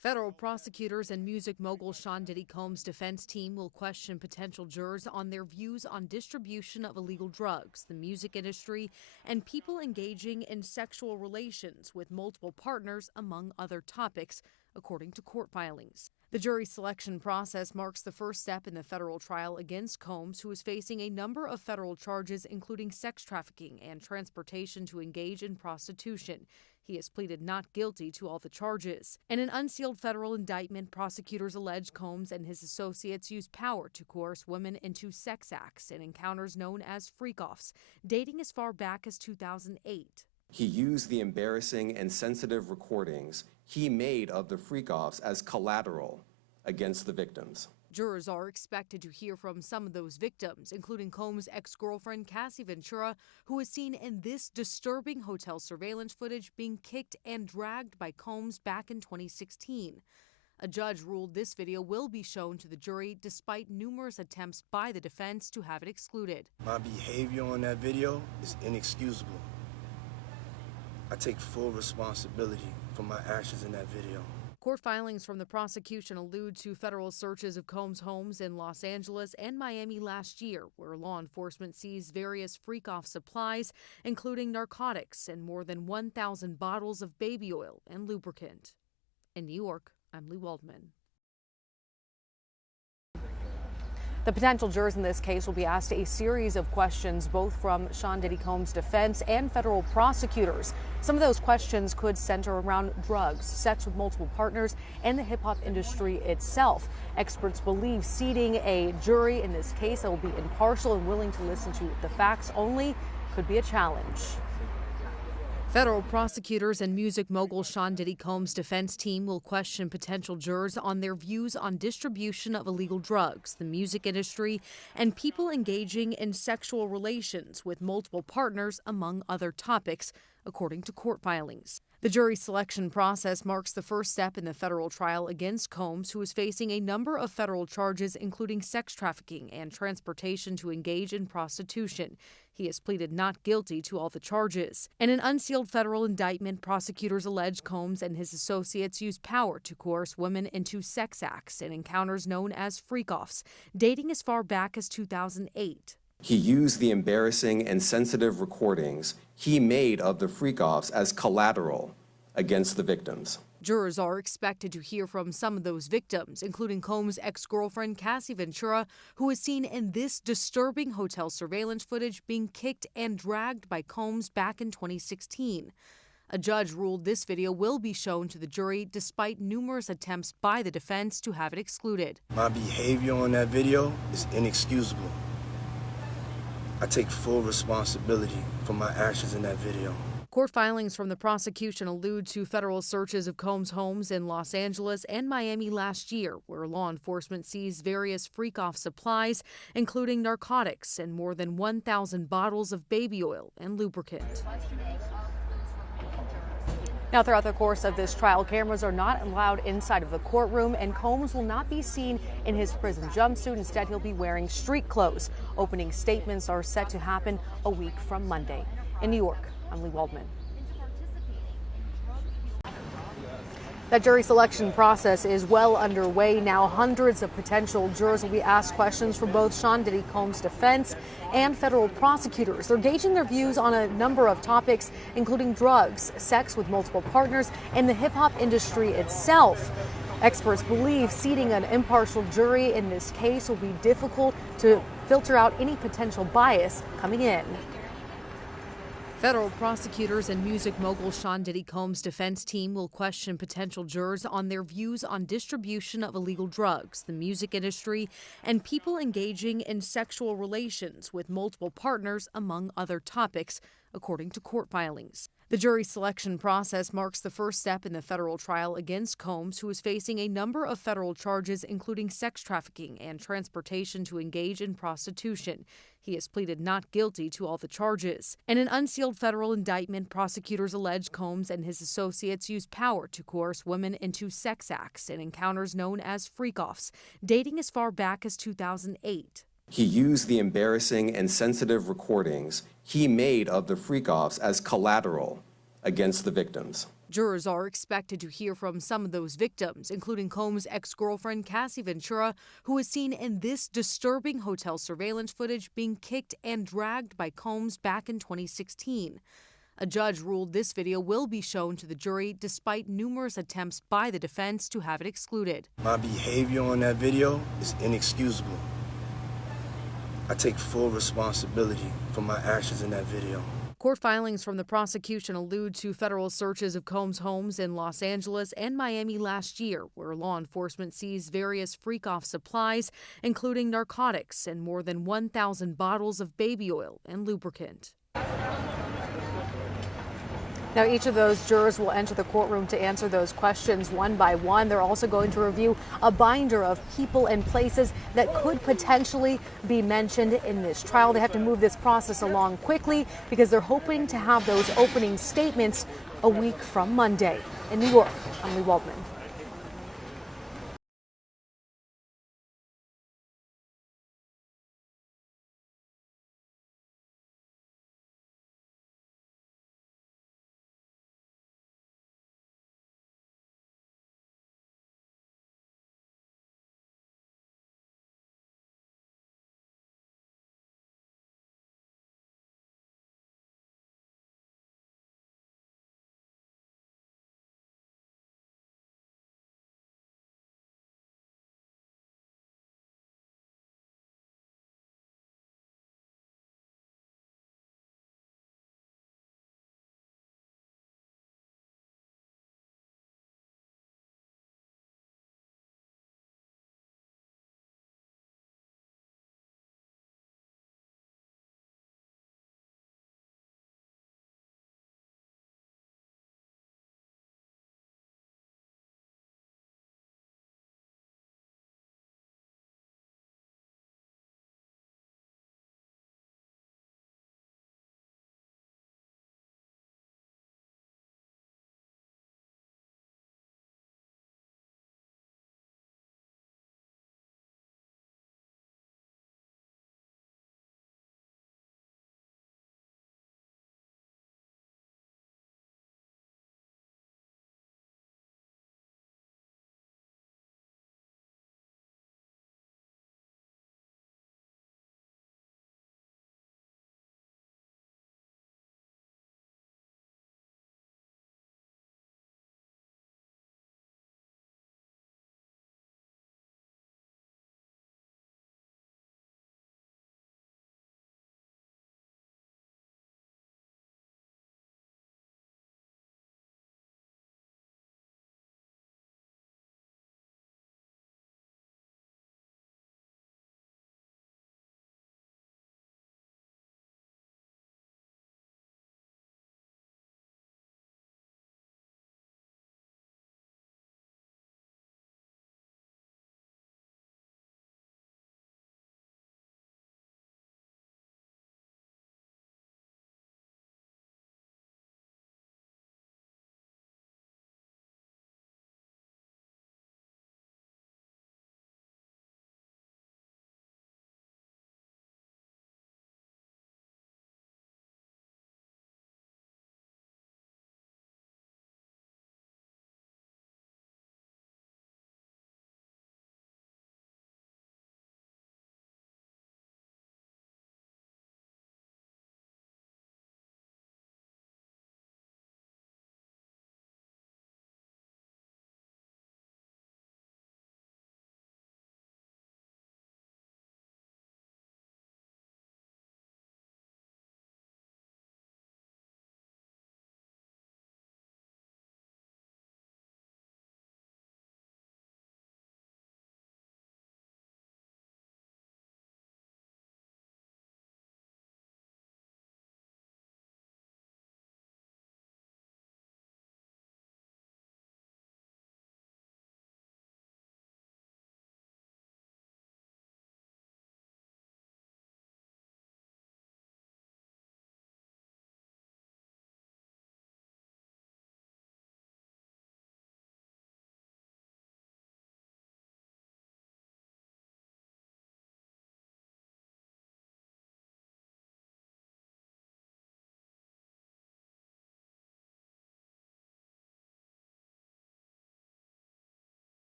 Federal prosecutors and music mogul Sean Diddy Combs' defense team will question potential jurors on their views on distribution of illegal drugs, the music industry, and people engaging in sexual relations with multiple partners, among other topics, according to court filings. The jury selection process marks the first step in the federal trial against Combs, who is facing a number of federal charges, including sex trafficking and transportation to engage in prostitution. He has pleaded not guilty to all the charges. In an unsealed federal indictment, prosecutors allege Combs and his associates used power to coerce women into sex acts and encounters known as freak-offs, dating as far back as 2008. He used the embarrassing and sensitive recordings he made of the freak-offs as collateral against the victims. Jurors are expected to hear from some of those victims, including Combs' ex-girlfriend Cassie Ventura, who was seen in this disturbing hotel surveillance footage being kicked and dragged by Combs back in 2016. A judge ruled this video will be shown to the jury despite numerous attempts by the defense to have it excluded. My behavior on that video is inexcusable. I take full responsibility for my actions in that video. Court filings from the prosecution allude to federal searches of Combs' homes in Los Angeles and Miami last year, where law enforcement seized various freak-off supplies, including narcotics and more than 1,000 bottles of baby oil and lubricant. In New York, I'm Lee Waldman. The potential jurors in this case will be asked a series of questions, both from Sean Diddy Combs' defense and federal prosecutors. Some of those questions could center around drugs, sex with multiple partners, and the hip-hop industry itself. Experts believe seating a jury in this case that will be impartial and willing to listen to the facts only could be a challenge. Federal prosecutors and music mogul Sean Diddy Combs' defense team will question potential jurors on their views on distribution of illegal drugs, the music industry, and people engaging in sexual relations with multiple partners, among other topics, according to court filings. The jury selection process marks the first step in the federal trial against Combs, who is facing a number of federal charges, including sex trafficking and transportation to engage in prostitution. He has pleaded not guilty to all the charges. In an unsealed federal indictment, prosecutors allege Combs and his associates used power to coerce women into sex acts and encounters known as freak-offs, dating as far back as 2008. He used the embarrassing and sensitive recordings he made of the freak-offs as collateral against the victims. Jurors are expected to hear from some of those victims, including Combs' ex-girlfriend Cassie Ventura, who was seen in this disturbing hotel surveillance footage being kicked and dragged by Combs back in 2016. A judge ruled this video will be shown to the jury despite numerous attempts by the defense to have it excluded. My behavior on that video is inexcusable. I take full responsibility for my actions in that video. Court filings from the prosecution allude to federal searches of Combs' homes in Los Angeles and Miami last year, where law enforcement seized various freak-off supplies, including narcotics and more than 1,000 bottles of baby oil and lubricant. Now, throughout the course of this trial, cameras are not allowed inside of the courtroom, and Combs will not be seen in his prison jumpsuit. Instead, he'll be wearing street clothes. Opening statements are set to happen a week from Monday. In New York, I'm Lee Waldman. That jury selection process is well underway now. Hundreds of potential jurors will be asked questions from both Sean Diddy Combs' defense and federal prosecutors. They're gauging their views on a number of topics, including drugs, sex with multiple partners, and the hip-hop industry itself. Experts believe seating an impartial jury in this case will be difficult to filter out any potential bias coming in. Federal prosecutors and music mogul Sean Diddy Combs' defense team will question potential jurors on their views on distribution of illegal drugs, the music industry, and people engaging in sexual relations with multiple partners, among other topics, according to court filings. The jury selection process marks the first step in the federal trial against Combs, who is facing a number of federal charges, including sex trafficking and transportation to engage in prostitution. He has pleaded not guilty to all the charges. In an unsealed federal indictment, prosecutors allege Combs and his associates used power to coerce women into sex acts and encounters known as freak-offs, dating as far back as 2008. He used the embarrassing and sensitive recordings he made of the freak-offs as collateral against the victims. Jurors are expected to hear from some of those victims, including Combs' ex-girlfriend Cassie Ventura, who was seen in this disturbing hotel surveillance footage being kicked and dragged by Combs back in 2016. A judge ruled this video will be shown to the jury despite numerous attempts by the defense to have it excluded. My behavior on that video is inexcusable. I take full responsibility for my actions in that video. Court filings from the prosecution allude to federal searches of Combs' homes in Los Angeles and Miami last year, where law enforcement seized various freak-off supplies, including narcotics and more than 1,000 bottles of baby oil and lubricant. Now, each of those jurors will enter the courtroom to answer those questions one by one. They're also going to review a binder of people and places that could potentially be mentioned in this trial. They have to move this process along quickly because they're hoping to have those opening statements a week from Monday. In New York, I'm Lee Waldman.